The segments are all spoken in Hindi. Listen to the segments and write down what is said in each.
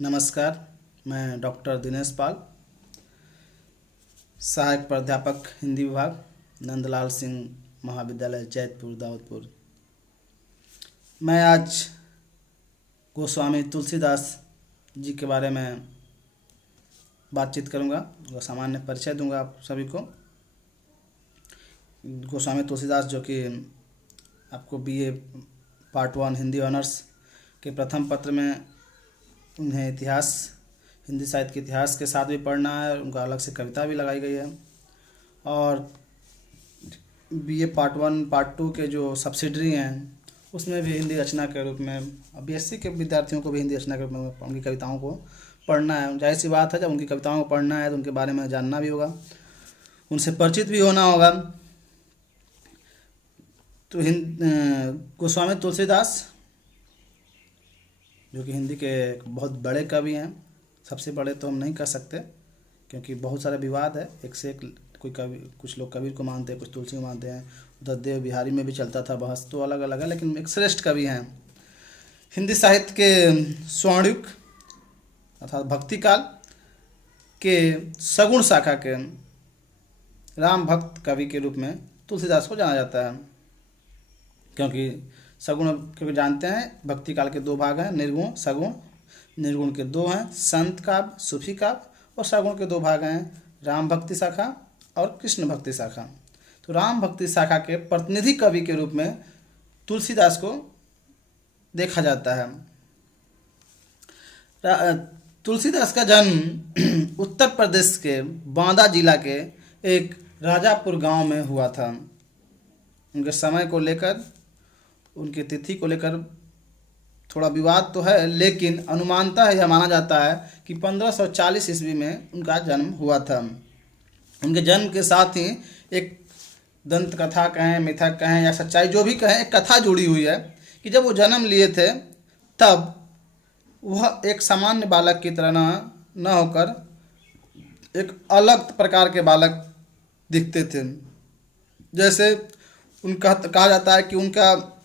नमस्कार। मैं डॉक्टर दिनेश पाल, सहायक प्राध्यापक हिंदी विभाग, नंदलाल सिंह महाविद्यालय जैतपुर दाऊदपुर। मैं आज गोस्वामी तुलसीदास जी के बारे में बातचीत करूंगा और सामान्य परिचय दूंगा आप सभी को। गोस्वामी तुलसीदास जो कि आपको बीए पार्ट 1 हिंदी ऑनर्स के प्रथम पत्र में उन्हें हिंदी साहित्य के इतिहास के साथ भी पढ़ना है। उनका अलग से कविता भी लगाई गई है। और बीए पार्ट 1 पार्ट 2 के जो सब्सिडरी हैं उसमें भी हिंदी रचना के रूप में, बीएससी के विद्यार्थियों को भी हिंदी रचना के रूप में उनकी कविताओं को पढ़ना है। जाहिर सी बात है, जब उनकी कविताओं को पढ़ना है तो उनके बारे में जानना भी होगा, उनसे परिचित भी होना होगा। तो गोस्वामी तुलसीदास जो कि हिंदी के एक बहुत बड़े कवि हैं, सबसे बड़े तो हम नहीं कह सकते क्योंकि बहुत सारे विवाद है। एक से एक कोई कवि, कुछ लोग कबीर को मानते हैं, कुछ तुलसी को मानते हैं। उधर देव बिहारी में भी चलता था बहस, तो अलग अलग है, लेकिन एक श्रेष्ठ कवि हैं। हिंदी साहित्य के स्वर्णयुग अर्थात भक्ति काल के सगुण शाखा के राम भक्त कवि के रूप में तुलसीदास को जाना जाता है। क्योंकि जानते हैं भक्ति काल के दो भाग हैं, निर्गुण सगुण। निर्गुण के दो हैं, संत काव्य सूफी काव्य, और सगुण के दो भाग हैं, राम भक्ति शाखा और कृष्ण भक्ति शाखा। तो राम भक्ति शाखा के प्रतिनिधि कवि के रूप में तुलसीदास को देखा जाता है। तुलसीदास का जन्म उत्तर प्रदेश के बांदा जिला के एक राजापुर गांव में हुआ था। उनके समय को लेकर, उनकी तिथि को लेकर थोड़ा विवाद तो है, लेकिन अनुमानतः यह माना जाता है कि 1540 ईस्वी में उनका जन्म हुआ था। उनके जन्म के साथ ही एक दंत कथा कहें, मिथक कहें या सच्चाई जो भी कहें, एक कथा जुड़ी हुई है कि जब वो जन्म लिए थे तब वह एक सामान्य बालक की तरह न होकर एक अलग प्रकार के बालक दिखते थे। जैसे उनका कहा जाता है कि उनका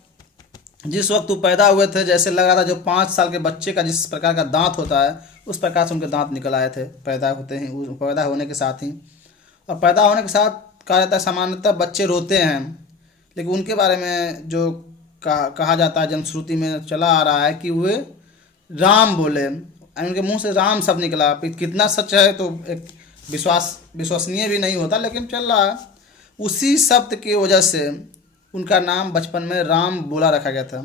जिस वक्त वो पैदा हुए थे, जैसे लग रहा था जो 5 साल के बच्चे का जिस प्रकार का दांत होता है उस प्रकार से उनके दांत निकल आए थे पैदा होने के साथ ही। और पैदा होने के साथ कहा जाता है सामान्यतः बच्चे रोते हैं, लेकिन उनके बारे में जो कहा जाता है, जनश्रुति में चला आ रहा है कि वे राम बोले, उनके मुंह से राम शब्द निकला। कितना सच है तो एक विश्वसनीय भी नहीं होता, लेकिन चल रहा है। उसी शब्द की वजह से उनका नाम बचपन में राम बोला रखा गया था,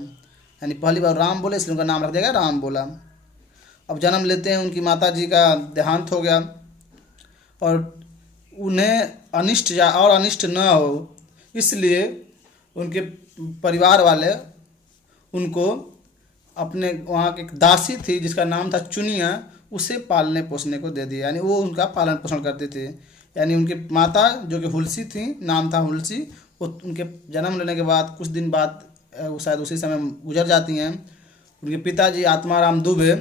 यानी पहली बार राम बोले इसलिए उनका नाम रख दिया गया राम बोला। अब जन्म लेते हैं, उनकी माता जी का देहांत हो गया और उन्हें अनिष्ट न हो इसलिए उनके परिवार वाले उनको अपने वहाँ की एक दासी थी जिसका नाम था चुनिया, उसे पालने पोसने को दे दिया, यानी वो उनका पालन पोषण करते थे। यानी उनकी माता जो कि हुलसी थी, नाम था हुलसी, वो उनके जन्म लेने के बाद कुछ दिन बाद शायद उसी समय गुजर जाती हैं। उनके पिताजी आत्माराम दुबे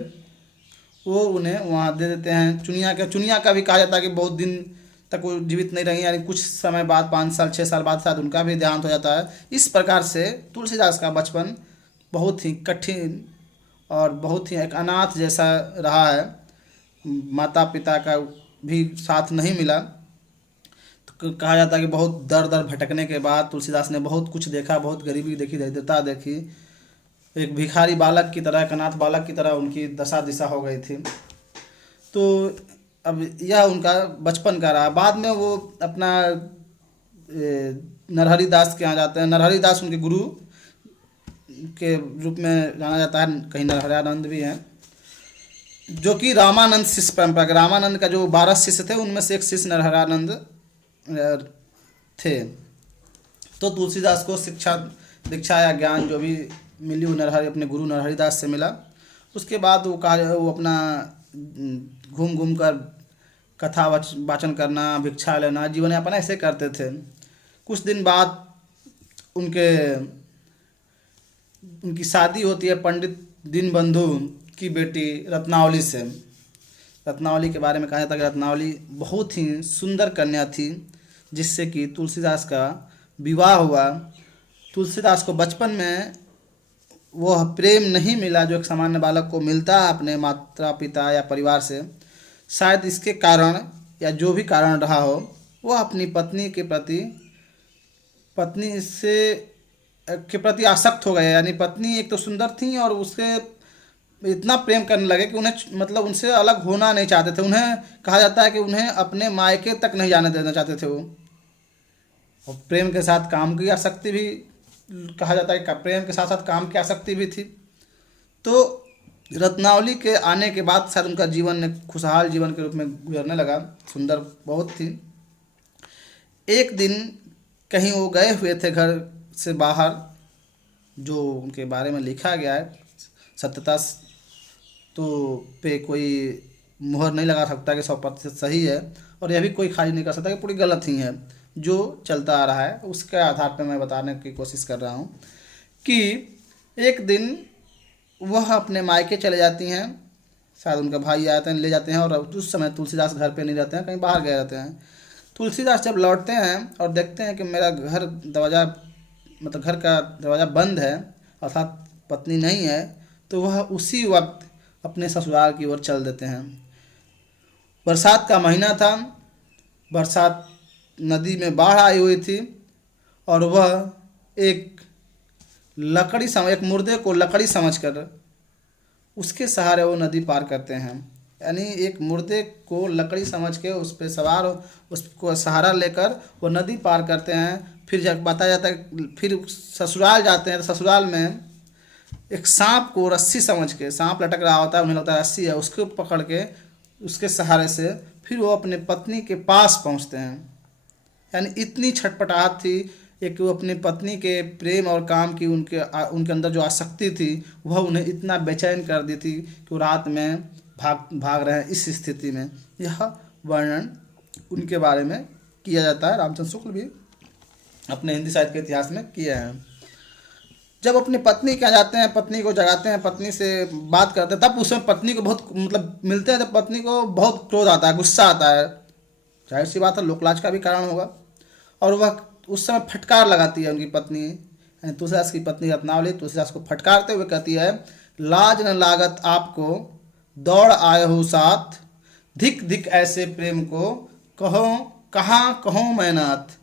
वो उन्हें वहाँ दे देते हैं। चुनिया का भी कहा जाता है कि बहुत दिन तक वो जीवित नहीं रही, यानी कुछ समय बाद 5 साल 6 साल बाद शायद उनका भी देहांत हो जाता है। इस प्रकार से तुलसीदास का बचपन बहुत ही कठिन और बहुत ही एक अनाथ जैसा रहा है। माता पिता का भी साथ नहीं मिला। कहा जाता है कि बहुत दर दर भटकने के बाद तुलसीदास ने बहुत कुछ देखा, बहुत गरीबी देखी, दरिद्रता देखी। एक भिखारी बालक की तरह, एक अनाथ बालक की तरह उनकी दशा दिशा हो गई थी। तो अब यह उनका बचपन का रहा। बाद में वो अपना नरहरि दास के यहाँ जाते हैं। नरहरि दास उनके गुरु के रूप में जाना जाता है, कहीं नरहरानंद भी हैं, जो कि रामानंद शिष्य परंपरा के, रामानंद का जो 12 शिष्य थे उनमें से एक शिष्य नरहरानंद थे। तो तुलसीदास को दीक्षा या ज्ञान जो भी मिली वो अपने गुरु नरहरिदास से मिला। उसके बाद वो अपना घूम घूम कर कथा वाचन करना, भिक्षा लेना, जीवन यापन ऐसे करते थे। कुछ दिन बाद उनकी शादी होती है पंडित दीनबंधु की बेटी रत्नावली से। रत्नावली के बारे में कहा जाता है कि रत्नावली बहुत ही सुंदर कन्या थी, जिससे कि तुलसीदास का विवाह हुआ। तुलसीदास को बचपन में वह प्रेम नहीं मिला जो एक सामान्य बालक को मिलता है अपने माता पिता या परिवार से। शायद इसके कारण या जो भी कारण रहा हो, वह अपनी पत्नी के प्रति पत्नी से के प्रति आसक्त हो गए। यानी पत्नी एक तो सुंदर थी और उसके इतना प्रेम करने लगे कि उन्हें मतलब उनसे अलग होना नहीं चाहते थे। उन्हें कहा जाता है कि उन्हें अपने मायके तक नहीं जाने देना चाहते थे वो। और प्रेम के साथ काम की आसक्ति भी, कहा जाता है कि प्रेम के साथ साथ काम की आसक्ति भी थी। तो रत्नावली के आने के बाद शायद उनका जीवन एक खुशहाल जीवन के रूप में गुजरने लगा। सुंदर बहुत थी। एक दिन कहीं वो गए हुए थे घर से बाहर, जो उनके बारे में लिखा गया है सत्यता तो पे कोई मुहर नहीं लगा सकता कि 100% सही है, और यह भी कोई खारिज नहीं कर सकता कि पूरी गलत ही है। जो चलता आ रहा है उसके आधार पर मैं बताने की कोशिश कर रहा हूँ कि एक दिन वह अपने मायके चले जाती हैं। शायद उनका भाई आते हैं, ले जाते हैं, और उस समय तुलसीदास घर पे नहीं रहते हैं, कहीं बाहर गए रहते हैं। तुलसीदास जब लौटते हैं और देखते हैं कि मेरा घर दरवाज़ा मतलब घर का दरवाज़ा बंद है अर्थात पत्नी नहीं है, तो वह उसी वक्त अपने ससुराल की ओर चल देते हैं। बरसात का महीना था, बरसात नदी में बाढ़ आई हुई थी, और वह एक एक मुर्दे को लकड़ी समझकर उसके सहारे वो नदी पार करते हैं। यानी एक मुर्दे को लकड़ी समझ के उस पर सवार उसको सहारा लेकर वो नदी पार करते हैं। फिर जब बताया जाता है फिर ससुराल जाते हैं, तो ससुराल में एक सांप को रस्सी समझ के, सांप लटक रहा होता है, उन्हें लगता है रस्सी है, उसको पकड़ के उसके सहारे से फिर वो अपने पत्नी के पास पहुंचते हैं। यानी इतनी छटपटाहट थी, एक वो अपनी पत्नी के प्रेम और काम की उनके अंदर जो आसक्ति थी वह उन्हें इतना बेचैन कर दी थी कि वो रात में भाग रहे हैं। इस स्थिति में यह वर्णन उनके बारे में किया जाता है। रामचंद्र शुक्ल भी अपने हिंदी साहित्य के इतिहास में किए हैं। जब अपनी पत्नी के यहाँ जाते हैं, पत्नी को जगाते हैं, पत्नी से बात करते हैं, तब उसमें पत्नी को बहुत मतलब मिलते हैं, तब पत्नी को बहुत क्रोध आता है, गुस्सा आता है। जाहिर सी बात है, लोकलाज का भी कारण होगा। और वह उस समय फटकार लगाती है उनकी पत्नी, यानी तुलसीदास की पत्नी रत्नावली तुलसीदास को फटकारते हुए कहती है, लाज न लागत आपको दौड़ आए हो साथ, धिक धिक ऐसे प्रेम को कहो कहाँ कहो मैं नाथ,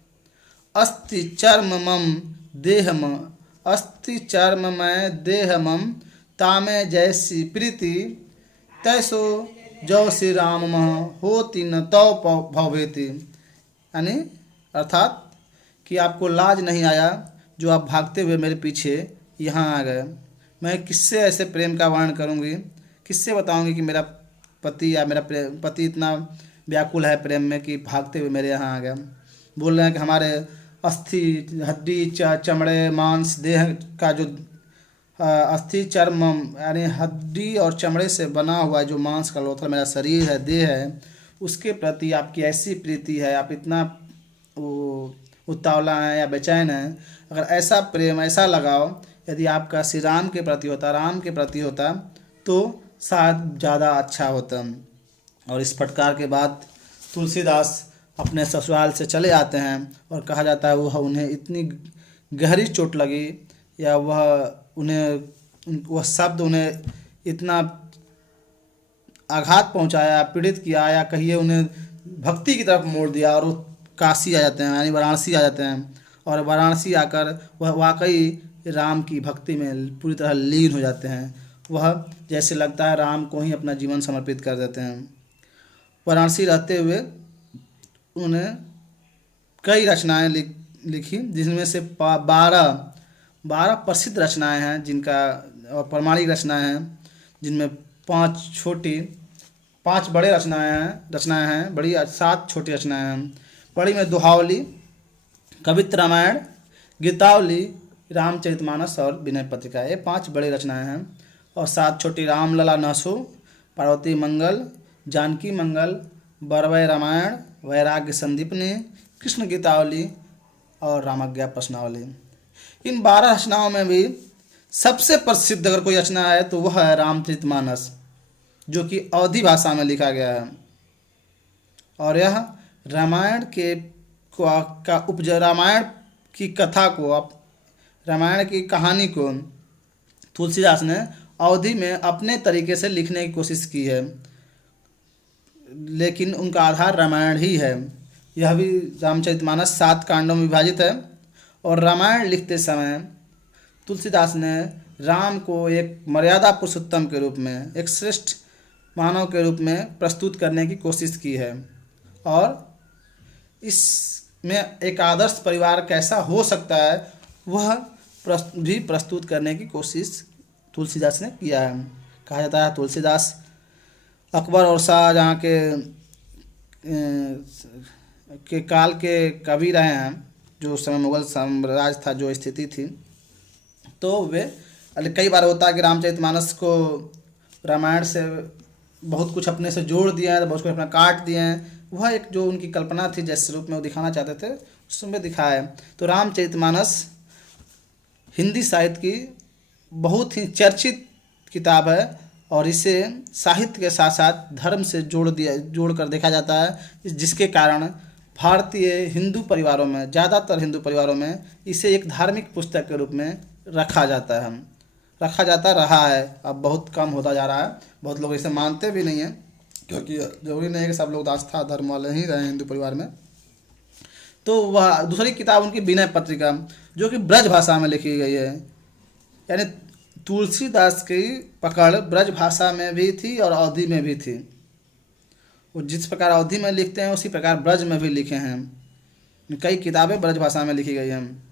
अस्ति चर्म मम देह म अस्ति चर्म मैं देह मम, तामे जैसी प्रीति तैसो जो श्री राम मह होती न तौ भवेति। यानी अर्थात कि आपको लाज नहीं आया जो आप भागते हुए मेरे पीछे यहाँ आ गए। मैं किससे ऐसे प्रेम का वर्णन करूँगी, किससे बताऊँगी कि मेरा पति या मेरा पति इतना व्याकुल है प्रेम में कि भागते हुए मेरे यहाँ आ गया। बोल रहे हैं कि हमारे अस्थि हड्डी चमड़े मांस देह का जो अस्थि चर्म यानी हड्डी और चमड़े से बना हुआ जो मांस का लोथल मेरा शरीर है, देह है, उसके प्रति आपकी ऐसी प्रीति है, आप इतना उतावला हैं या बेचैन हैं। अगर ऐसा प्रेम ऐसा लगाव यदि आपका श्री राम के प्रति होता, राम के प्रति होता, तो शायद ज़्यादा अच्छा होता। और इस फटकार के बाद तुलसीदास अपने ससुराल से चले आते हैं, और कहा जाता है वह उन्हें इतनी गहरी चोट लगी या वह शब्द उन्हें इतना आघात पहुंचाया, पीड़ित किया, या कहिए उन्हें भक्ति की तरफ मोड़ दिया, और वो काशी आ जाते हैं यानी वाराणसी आ जाते हैं। और वाराणसी आकर वह वाकई राम की भक्ति में पूरी तरह लीन हो जाते हैं। वह जैसे लगता है राम को ही अपना जीवन समर्पित कर देते हैं। वाराणसी रहते हुए उन्होंने कई रचनाएं लिखी, जिनमें से 12 प्रसिद्ध रचनाएं हैं, जिनका और प्रमाणिक रचनाएं हैं, जिनमें 5 बड़े रचनाएं हैं बड़ी, 7 छोटी रचनाएं हैं। बड़ी में दोहावली, कवित्र रामायण, गीतावली, रामचरितमानस और विनय पत्रिका, ये 5 बड़ी रचनाएं हैं। और 7 छोटी रामलला नसो, पार्वती मंगल, जानकी मंगल, बरवय रामायण, वैराग्य संदीपनी, कृष्ण गीतावली और रामाज्ञा प्रश्नावली। इन 12 रचनाओं में भी सबसे प्रसिद्ध अगर कोई रचना है तो वह है रामचरितमानस, जो कि अवधी भाषा में लिखा गया है। और यह रामायण रामायण की कथा को, रामायण की कहानी को तुलसीदास ने अवधी में अपने तरीके से लिखने की कोशिश की है, लेकिन उनका आधार रामायण ही है। यह भी रामचरितमानस 7 कांडों में विभाजित है और रामायण लिखते समय तुलसीदास ने राम को एक मर्यादा पुरुषोत्तम के रूप में, एक श्रेष्ठ मानव के रूप में प्रस्तुत करने की कोशिश की है और इसमें एक आदर्श परिवार कैसा हो सकता है वह भी प्रस्तुत करने की कोशिश तुलसीदास ने किया है। कहा जाता है तुलसीदास अकबर और शाहजहाँ के काल के कवि रहे हैं, जो उस समय मुगल साम्राज्य था, जो स्थिति थी। तो वे कई बार होता है कि रामचरितमानस को रामायण से बहुत कुछ अपने से जोड़ दिए हैं, बहुत कुछ अपना काट दिए हैं। वह एक जो उनकी कल्पना थी, जिस रूप में वो दिखाना चाहते थे, उसमें दिखाया है। तो रामचरितमानस हिंदी साहित्य की बहुत ही चर्चित किताब है और इसे साहित्य के साथ साथ धर्म से जोड़कर देखा जाता है, जिसके कारण भारतीय हिंदू परिवारों में, ज़्यादातर हिंदू परिवारों में इसे एक धार्मिक पुस्तक के रूप में रखा जाता रहा है। अब बहुत कम होता जा रहा है, बहुत लोग इसे मानते भी नहीं हैं, क्योंकि जरूरी नहीं है कि सब लोग आस्था धर्म वाले ही रहे हिंदू परिवार में। तो वह दूसरी किताब उनकी विनय पत्रिका, जो कि ब्रज भाषा में लिखी गई है। यानी तुलसीदास की पकड़ ब्रज भाषा में भी थी और अवधी में भी थी। वो जिस प्रकार अवधी में लिखते हैं उसी प्रकार ब्रज में भी लिखे हैं। कई किताबें ब्रज भाषा में लिखी गई हैं।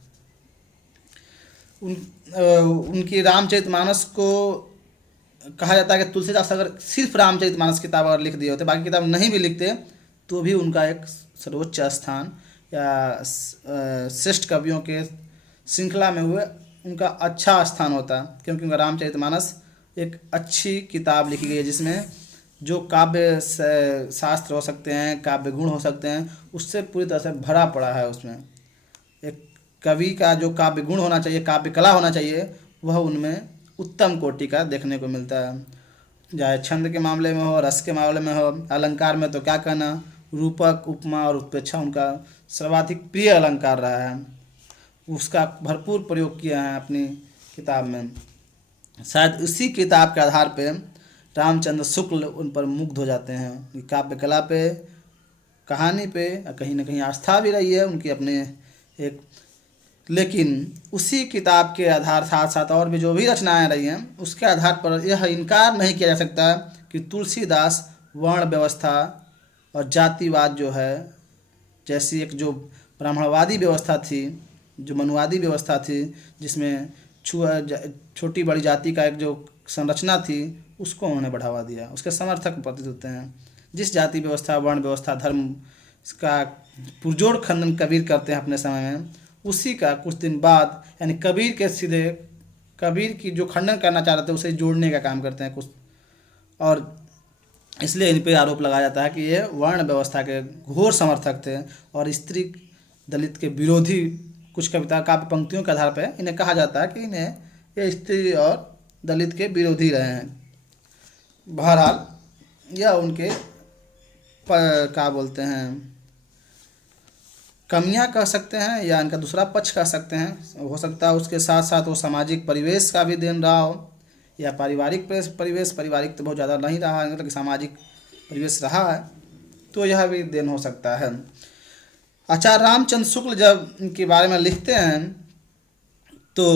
उनकी रामचरितमानस को कहा जाता है कि तुलसीदास अगर सिर्फ रामचरितमानस किताब अगर लिख दिए होते, बाकी किताब नहीं भी लिखते, तो भी उनका एक सर्वोच्च स्थान या श्रेष्ठ कवियों के श्रृंखला में हुए उनका अच्छा स्थान होता, क्योंकि उनका रामचरितमानस एक अच्छी किताब लिखी गई है, जिसमें जो काव्य शास्त्र हो सकते हैं, काव्य गुण हो सकते हैं, उससे पूरी तरह से भरा पड़ा है। उसमें एक कवि का जो काव्य गुण होना चाहिए, काव्य कला होना चाहिए, वह उनमें उत्तम कोटि का देखने को मिलता है। चाहे छंद के मामले में हो, रस के मामले में हो, अलंकार में तो क्या कहना, रूपक, उपमा और उत्प्रेक्षा उनका सर्वाधिक प्रिय अलंकार रहा है। उसका भरपूर प्रयोग किया है अपनी किताब में। शायद उसी किताब के आधार पे रामचंद्र शुक्ल उन पर मुग्ध हो जाते हैं। काव्य कला पे, कहानी पे कहीं ना कहीं आस्था भी रही है उनकी अपने एक, लेकिन उसी किताब के आधार साथ साथ और भी जो भी रचनाएं रही हैं, उसके आधार पर यह इनकार नहीं किया जा सकता कि तुलसीदास वर्ण व्यवस्था और जातिवाद जो है, जैसी एक जो ब्राह्मणवादी व्यवस्था थी, जो मनुवादी व्यवस्था थी, जिसमें छोटी बड़ी जाति का एक जो संरचना थी, उसको उन्होंने बढ़ावा दिया। उसके समर्थक प्रतीत होते हैं। जिस जाति व्यवस्था, वर्ण व्यवस्था, धर्म का पुरजोर खंडन कबीर करते हैं अपने समय में, उसी का कुछ दिन बाद यानी कबीर की जो खंडन करना चाह रहे थे उसे जोड़ने का काम करते हैं कुछ, और इसलिए इन पे आरोप लगाया जाता है कि ये वर्ण व्यवस्था के घोर समर्थक थे और स्त्री दलित के विरोधी। कुछ कविता काव्य पंक्तियों के आधार पर इन्हें कहा जाता है कि इन्हें ये स्त्री और दलित के विरोधी रहे हैं। बहरहाल यह उनके क्या बोलते हैं, कमियां कह सकते हैं या इनका दूसरा पक्ष कह सकते हैं। हो सकता है उसके साथ साथ वो सामाजिक परिवेश का भी देन रहा हो, या पारिवारिक परिवेश, पारिवारिक तो बहुत ज़्यादा नहीं रहा है, मतलब सामाजिक परिवेश रहा है, तो यह भी देन हो सकता है। आचार्य रामचंद्र शुक्ल जब इनके बारे में लिखते हैं तो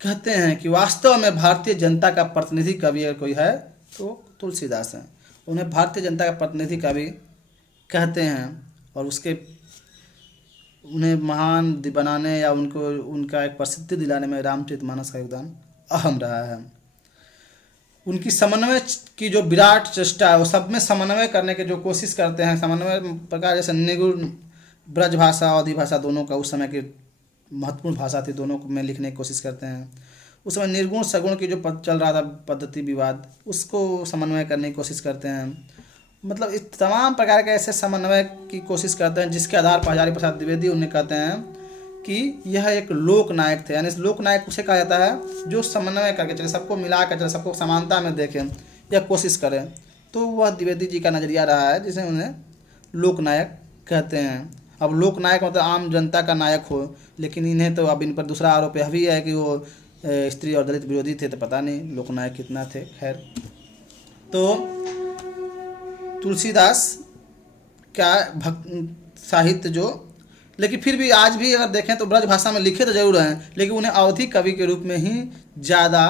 कहते हैं कि वास्तव में भारतीय जनता का प्रतिनिधि कवि अगर कोई है तो तुलसीदास हैं। उन्हें भारतीय जनता का प्रतिनिधि कवि कहते हैं और उन्हें महान बनाने या उनका एक प्रसिद्धि दिलाने में रामचरितमानस का योगदान अहम रहा है। उनकी समन्वय की जो विराट चेष्टा है, वो सब में समन्वय करने की जो कोशिश करते हैं, समन्वय प्रकार जैसे निगुण ब्रज भाषा, अवधी भाषा दोनों का उस समय की महत्वपूर्ण भाषा थी, दोनों में लिखने की कोशिश करते हैं। उस समय निर्गुण सगुण की जो चल रहा था पद्धति विवाद, उसको समन्वय करने की कोशिश करते हैं। मतलब इस तमाम प्रकार के ऐसे समन्वय की कोशिश करते हैं, जिसके आधार पर हजारी प्रसाद द्विवेदी उन्हें कहते हैं कि यह एक लोक नायक थे। यानी इस लोक नायक उसे कहा जाता है जो समन्वय करके चले, सबको मिला कर चले, सबको समानता में देखें या कोशिश करें। तो वह द्विवेदी जी का नज़रिया रहा है, जिसे उन्हें लोक नायक कहते हैं। अब लोक नायक मतलब आम जनता का नायक हो, लेकिन इन्हें तो अब इन पर दूसरा आरोप यह भी है कि वो स्त्री और दलित विरोधी थे तो पता नहीं लोकनायक कितना थे। खैर, तो तुलसीदास क्या भक्त साहित्य जो, लेकिन फिर भी आज भी अगर देखें तो ब्रज भाषा में लिखे तो जरूर हैं, लेकिन उन्हें अवधी कवि के रूप में ही ज़्यादा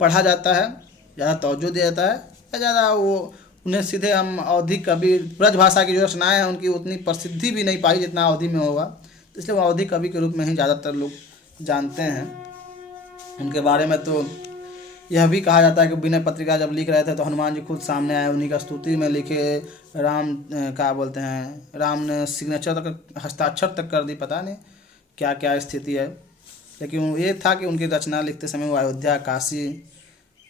पढ़ा जाता है, ज़्यादा तवज्जो दिया जाता है, या ज़्यादा वो उन्हें सीधे हम अवधी कवि, ब्रज भाषा की जो रचनाएँ हैं उनकी उतनी प्रसिद्धि भी नहीं पाई जितना अवधी में होगा, तो इसलिए वो अवधी कवि के रूप में ही ज़्यादातर लोग जानते हैं उनके बारे में। तो यह भी कहा जाता है कि विनय पत्रिका जब लिख रहे थे तो हनुमान जी खुद सामने आए, उन्हीं का स्तुति में लिखे, राम क्या बोलते हैं, राम ने सिग्नेचर तक, हस्ताक्षर तक कर दी, पता नहीं क्या क्या स्थिति है। लेकिन ये था कि उनकी रचना लिखते समय वो अयोध्या, काशी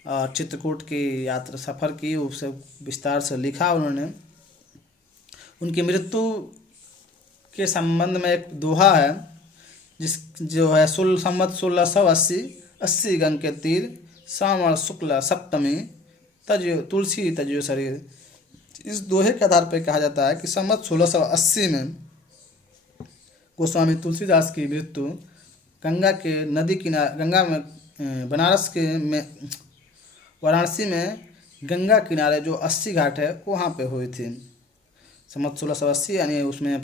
और चित्रकूट की यात्रा सफ़र की, उससे विस्तार से लिखा उन्होंने। उनकी मृत्यु के संबंध में एक दोहा है जो है संवत 1680 गण के तीर, श्रावण शुक्ल सप्तमी तजो तुलसी तजो शरीर। इस दोहे के आधार पर कहा जाता है कि संवत 1680 में गोस्वामी तुलसीदास की मृत्यु गंगा के नदी किनारे, गंगा में बनारस के में वाराणसी में गंगा किनारे जो 80 घाट है वहाँ पे हुई थी। संवत 1680 यानी उसमें